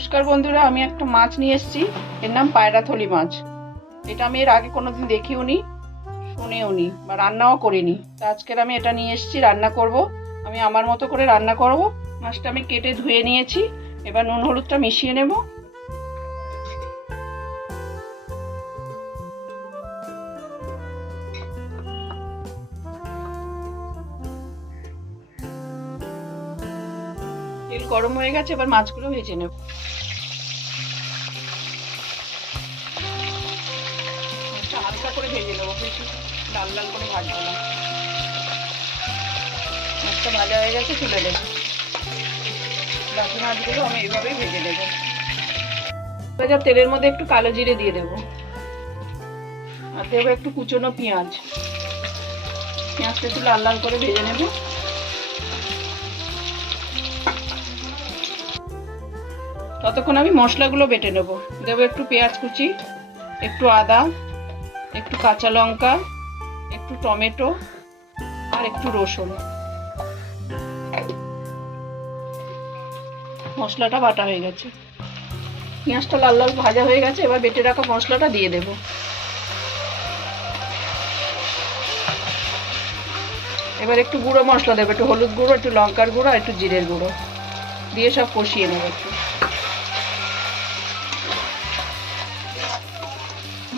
নমস্কার বন্ধুরা, আমি একটা মাছ নিয়ে এসেছি। এর নাম পায়রা থলি মাছ। এটা আমি এর আগে কোনোদিন দেখিও নি, শুনেও নি বা রান্নাও করিনি তা আজকের আমি এটা নিয়ে এসেছি, রান্না করব। আমি আমার মতো করে রান্না করব। মাছটা আমি কেটে ধুয়ে নিয়েছি। এবার নুন হলুদটা মিশিয়ে নেব। তেল গরম হয়ে গেছে, এবার মাছগুলো ভেজে নেব। ভেজে নেব আমি এইভাবেই ভেজে নেব। তেলের মধ্যে একটু কালো জিরে দিয়ে দেবো। আর দেবো একটু কুচনো পেঁয়াজ। পেঁয়াজটা একটু লাল লাল করে ভেজে নেব। ততক্ষণ আমি মশলাগুলো বেটে নেব। দেবো একটু পেঁয়াজ কুচি, একটু আদা, একটু কাঁচা লঙ্কা, একটু টমেটো আর একটু রসুন। মশলাটা বাটা হয়ে গেছে। পেঁয়াজটা লাল লাল ভাজা হয়ে গেছে, এবার বেটে রাখা মশলাটা দিয়ে দেব। এবার একটু গুঁড়ো মশলা দেবো, একটু হলুদ গুঁড়ো, একটু লঙ্কার গুঁড়ো আর একটু জিরের গুঁড়ো। দিয়ে সব কষিয়ে নেব একটু।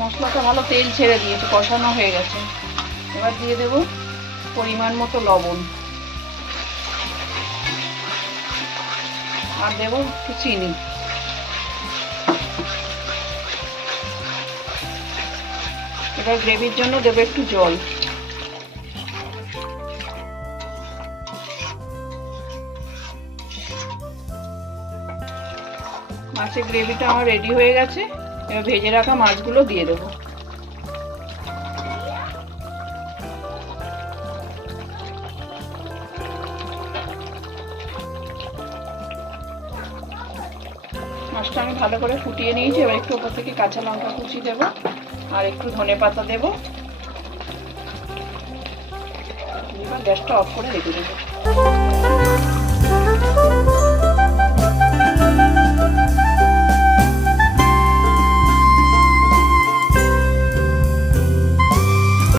মশলাটা ভালো তেল ছেড়ে দিয়েছে, কষানো হয়ে গেছে। এবার দিয়ে দেব পরিমাণ মতো লবণ। আর দেবো একটু চিনি। এবার গ্রেভির জন্য দেবো একটু জল। মাছের গ্রেভিটা আমার রেডি হয়ে গেছে। এবার ভেজে রাখা মাছগুলো দিয়ে দেবো। মাছটা আমি ভালো করে ফুটিয়ে নিয়েছি। এবার একটু ওপর থেকে কাঁচা লঙ্কা কুচি দেবো আর একটু ধনে পাতা দেবো। গ্যাসটা অফ করে রেখে দেবো।